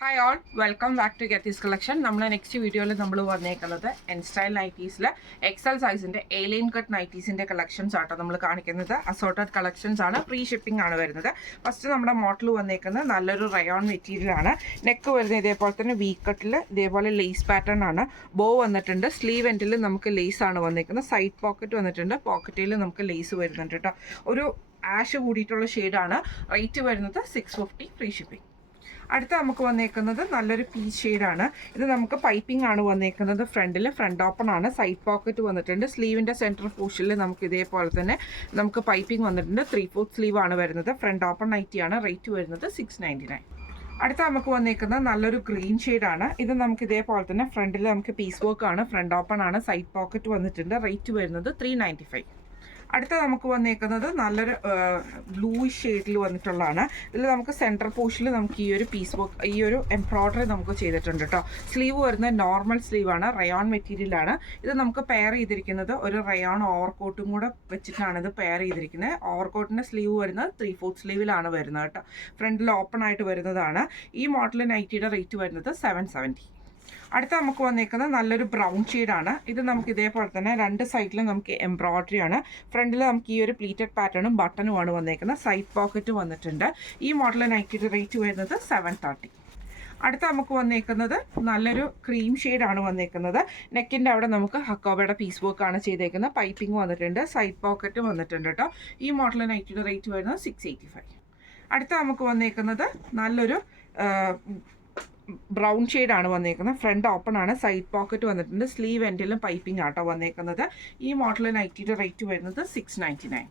Hi all welcome back to ഗെത്തീസ് collection. നമ്മളെ next വീഡിയോയിൽ നമ്മൾ വന്നേക്കുന്നത് എൻ സ്റ്റൈൽ നൈറ്റീസിൽ എക്സൽ സൈസിൻ്റെ എലൈൻ കട്ട് നൈറ്റീസിൻ്റെ കളക്ഷൻസ് ആട്ടോ നമ്മൾ കാണിക്കുന്നത്. അസോർട്ടഡ് കളക്ഷൻസ് ആണ്, ഫ്രീ ഷിപ്പിംഗ് ആണ് വരുന്നത്. ഫസ്റ്റ് നമ്മുടെ മോഡൽ വന്നേക്കുന്നത് നല്ലൊരു റയോൺ മെറ്റീരിയൽ ആണ്. നെക്ക് വരുന്നത് ഇതേപോലെ തന്നെ വി കട്ടിൽ ഇതേപോലെ ലേസ് പാറ്റേൺ ആണ്. ബോ വന്നിട്ടുണ്ട്. സ്ലീവ് എൻഡിൽ നമുക്ക് ലേസ് ആണ് വന്നേക്കുന്നത്. സൈഡ് പോക്കറ്റ് വന്നിട്ടുണ്ട്. പോക്കറ്റിൽ നമുക്ക് ലേസ് വരുന്നുണ്ട് കേട്ടോ. ഒരു ആഷ് കൂടിയിട്ടുള്ള ഷെയ്ഡാണ്. റേറ്റ് വരുന്നത് 650 ഫ്രീ ഷിപ്പിംഗ്. അടുത്ത നമുക്ക് വന്നേക്കുന്നത് നല്ലൊരു പീച്ച് ഷെയ്ഡാണ്. ഇത് നമുക്ക് പൈപ്പിംഗ് ആണ് വന്നേക്കുന്നത്. ഫ്രണ്ട് ഓപ്പൺ ആണ്. സൈഡ് പോക്കറ്റ് വന്നിട്ടുണ്ട്. സ്ലീവിൻ്റെ സെൻറ്റർ പോർഷനിൽ നമുക്ക് ഇതേപോലെ തന്നെ നമുക്ക് പൈപ്പിംഗ് വന്നിട്ടുണ്ട്. 3/4 സ്ലീവ് ആണ് വരുന്നത്. Front open നൈറ്റിയാണ്. റേറ്റ് വരുന്നത് 699. അടുത്ത നമുക്ക് വന്നേക്കുന്നത് നല്ലൊരു ഗ്രീൻ ഷെയ്ഡാണ്. ഇത് നമുക്ക് ഇതേപോലെ തന്നെ ഫ്രണ്ടിൽ നമുക്ക് പീസ് വർക്ക് ആണ്. ഫ്രണ്ട് ഓപ്പൺ ആണ്. സൈഡ് പോക്കറ്റ് വന്നിട്ടുണ്ട്. റേറ്റ് വരുന്നത് 395. അടുത്ത നമുക്ക് വന്നേക്കുന്നത് നല്ലൊരു ബ്ലൂ ഷെയ്ഡിൽ വന്നിട്ടുള്ളതാണ്. ഇതിൽ നമുക്ക് സെൻട്രൽ പോർഷനിൽ നമുക്ക് ഈ ഒരു പീസ് വർക്ക്, ഈ ഒരു എംബ്രോയ്ഡറി നമുക്ക് ചെയ്തിട്ടുണ്ട് കേട്ടോ. സ്ലീവ് വരുന്നത് നോർമൽ സ്ലീവാണ്. റയോൺ മെറ്റീരിയലാണ്. ഇത് നമുക്ക് പെയർ ചെയ്തിരിക്കുന്നത് ഒരു റയോൺ ഓവർകോട്ടും കൂടെ വെച്ചിട്ടാണ് ഇത് പെയർ ചെയ്തിരിക്കുന്നത്. ഓവർകോട്ടിൻ്റെ സ്ലീവ് വരുന്നത് 3/4 സ്ലീവിലാണ് വരുന്നത് കേട്ടോ. ഫ്രണ്ടിൽ ഓപ്പൺ ആയിട്ട് വരുന്നതാണ്. ഈ മോഡൽ നൈറ്റിയുടെ റേറ്റ് വരുന്നത് 770. അടുത്ത നമുക്ക് വന്നേക്കുന്നത് നല്ലൊരു ബ്രൗൺ ഷെയ്ഡാണ്. ഇത് നമുക്ക് ഇതേപോലെ തന്നെ രണ്ട് സൈഡിലും നമുക്ക് എംബ്രോയ്ഡറി ആണ്. ഫ്രണ്ടിൽ നമുക്ക് ഈ ഒരു പ്ലീറ്റഡ് പാറ്റേണും ബട്ടണുമാണ് വന്നേക്കുന്നത്. സൈഡ് പോക്കറ്റ് വന്നിട്ടുണ്ട്. ഈ മോഡൽ നൈറ്റിയുടെ റേറ്റ് വരുന്നത് 730. അടുത്ത നമുക്ക് വന്നേക്കുന്നത് നല്ലൊരു ക്രീം ഷെയ്ഡാണ് വന്നേക്കുന്നത്. നെക്കിൻ്റെ അവിടെ നമുക്ക് ഹക്കോബയുടെ പീസ് വർക്കാണ് ചെയ്തേക്കുന്നത്. പൈപ്പിംഗ് വന്നിട്ടുണ്ട്. സൈഡ് പോക്കറ്റ് വന്നിട്ടുണ്ട് കേട്ടോ. ഈ മോഡൽ നൈറ്റിയുടെ റേറ്റ് വരുന്നത് 685. അടുത്ത നമുക്ക് വന്നേക്കുന്നത് നല്ലൊരു ബ്രൗൺ ഷെയ്ഡാണ് വന്നേക്കുന്നത്. ഫ്രണ്ട് ഓപ്പൺ ആണ്. സൈഡ് പോക്കറ്റ് വന്നിട്ടുണ്ട്. സ്ലീവ് എൻഡിലും പൈപ്പിംഗ് ആട്ടോ വന്നേക്കുന്നത്. ഈ മോഡൽ നൈറ്റിയുടെ റേറ്റ് വരുന്നത് 699.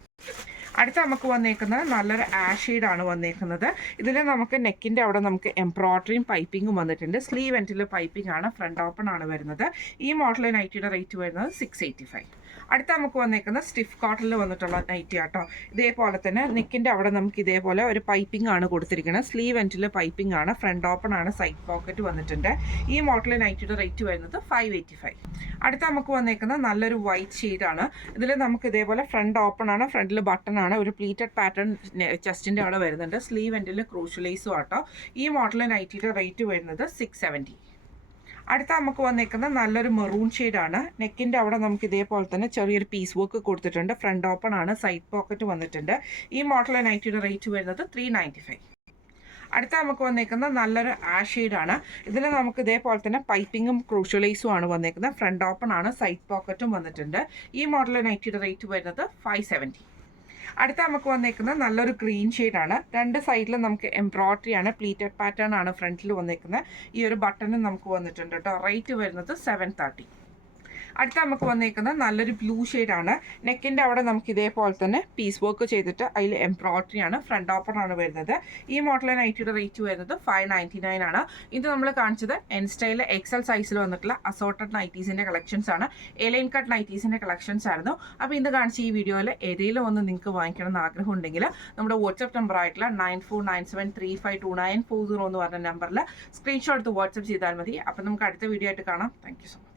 അടുത്ത നമുക്ക് വന്നേക്കുന്നത് നല്ലൊരു ആഷ് ഷെയ്ഡാണ് വന്നേക്കുന്നത്. ഇതിൽ നമുക്ക് നെക്കിൻ്റെ അവിടെ നമുക്ക് എംബ്രോയ്ഡറിയും പൈപ്പിങ്ങും വന്നിട്ടുണ്ട്. സ്ലീവ് എൻഡിൽ പൈപ്പിംഗ് ആണ്. ഫ്രണ്ട് ഓപ്പൺ ആണ് വരുന്നത്. ഈ മോഡൽ നൈറ്റിയുടെ റേറ്റ് വരുന്നത് 685. അടുത്ത നമുക്ക് വന്നേക്കുന്നത് സ്റ്റിഫ് കോട്ടണിൽ വന്നിട്ടുള്ള നൈറ്റി ആട്ടോ. ഇതേപോലെ തന്നെ നെക്കിൻ്റെ അവിടെ നമുക്ക് ഇതേപോലെ ഒരു പൈപ്പിംഗ് ആണ് കൊടുത്തിരിക്കുന്നത്. സ്ലീവ് എൻഡിൽ പൈപ്പിംഗ് ആണ്. ഫ്രണ്ട് ഓപ്പൺ ആണ്. സൈഡ് പോക്കറ്റ് വന്നിട്ടുണ്ട്. ഈ മോഡൽ നൈറ്റിയുടെ റേറ്റ് വരുന്നത് 585. അടുത്ത നമുക്ക് വന്നേക്കുന്നത് നല്ലൊരു വൈറ്റ് ഷെയ്ഡാണ്. ഇതിൽ നമുക്ക് ഇതേപോലെ ഫ്രണ്ട് ഓപ്പൺ ആണ്. ഫ്രണ്ടിൽ ബട്ടൺ ആണ്. ഒരു പ്ലീറ്റഡ് പാറ്റേൺ ചെസ്റ്റിൻ്റെ അവിടെ വരുന്നുണ്ട്. സ്ലീവ് എൻഡിൽ ക്രൂഷ്യലൈസും ആട്ടോ. ഈ മോഡൽ നൈറ്റിയുടെ റേറ്റ് വരുന്നത് 670. അടുത്ത നമുക്ക് വന്നേക്കുന്നത് നല്ലൊരു മെറൂൺ ഷെയ്ഡാണ്. നെക്കിൻ്റെ അവിടെ നമുക്ക് ഇതേപോലെ തന്നെ ചെറിയൊരു പീസ് വർക്ക് കൊടുത്തിട്ടുണ്ട്. ഫ്രണ്ട് ഓപ്പൺ ആണ്. സൈഡ് പോക്കറ്റ് വന്നിട്ടുണ്ട്. ഈ മോഡൽ നൈറ്റിയുടെ റേറ്റ് വരുന്നത് 395. അടുത്ത നമുക്ക് വന്നേക്കുന്നത് നല്ലൊരു ആഷ് ഷെയ്ഡാണ്. ഇതിൽ നമുക്ക് ഇതേപോലെ തന്നെ പൈപ്പിങ്ങും ക്രൂഷ്യലൈസും ആണ് വന്നേക്കുന്നത്. ഫ്രണ്ട് ഓപ്പൺ ആണ്. സൈഡ് പോക്കറ്റും വന്നിട്ടുണ്ട്. ഈ മോഡൽ നൈറ്റിയുടെ റേറ്റ് വരുന്നത് 570. അടുത്ത നമുക്ക് വന്നേക്കുന്നത് നല്ലൊരു ഗ്രീൻ ഷെയ്ഡാണ്. രണ്ട് സൈഡിലും നമുക്ക് എംബ്രോയ്ഡറി ആണ്. പ്ലീറ്റഡ് പാറ്റേൺ ആണ് ഫ്രണ്ടിൽ വന്നേക്കുന്നത്. ഈ ഒരു ബട്ടണും നമുക്ക് വന്നിട്ടുണ്ട് കേട്ടോ. റേറ്റ് വരുന്നത് 730. അടുത്ത നമുക്ക് വന്നേക്കുന്നത് നല്ലൊരു ബ്ലൂ ഷെയ്ഡാണ്. നെക്കിൻ്റെ അവിടെ നമുക്ക് ഇതേപോലെ തന്നെ പീസ് വർക്ക് ചെയ്തിട്ട് അതിൽ എംബ്രോയ്ഡറി ആണ്. ഫ്രണ്ട് ഓപ്പൺ ആണ് വരുന്നത്. ഈ മോഡൽ നൈറ്റിയുടെ റേറ്റ് വരുന്നത് 599 ആണ്. ഇത് നമ്മൾ കാണിച്ചത് എൻ സ്റ്റൈൽ എക്സൽ സൈസിൽ വന്നിട്ടുള്ള അസോർട്ടഡ് നൈറ്റീസിൻ്റെ കളക്ഷൻസ് ആണ്. എലൈൻ കട്ട് നൈറ്റീസിൻ്റെ കളക്ഷൻസ് ആയിരുന്നു. അപ്പോൾ ഇന്ന് കാണിച്ച ഈ വീഡിയോയിൽ ഏതെങ്കിലും ഒന്ന് നിങ്ങൾക്ക് വാങ്ങിക്കണം എന്ന് ആഗ്രഹം ഉണ്ടെങ്കിൽ നമ്മുടെ വാട്സ്ആപ്പ് നമ്പർ ആയിട്ടുള്ള 9497352940 എന്ന് പറഞ്ഞ നമ്പറിൽ സ്ക്രീൻഷോട്ട് എടുത്ത് വാട്സ്ആപ്പ് ചെയ്താൽ മതി. അപ്പോൾ നമുക്ക് അടുത്ത വീഡിയോ ആയിട്ട് കാണാം. Thank you so much.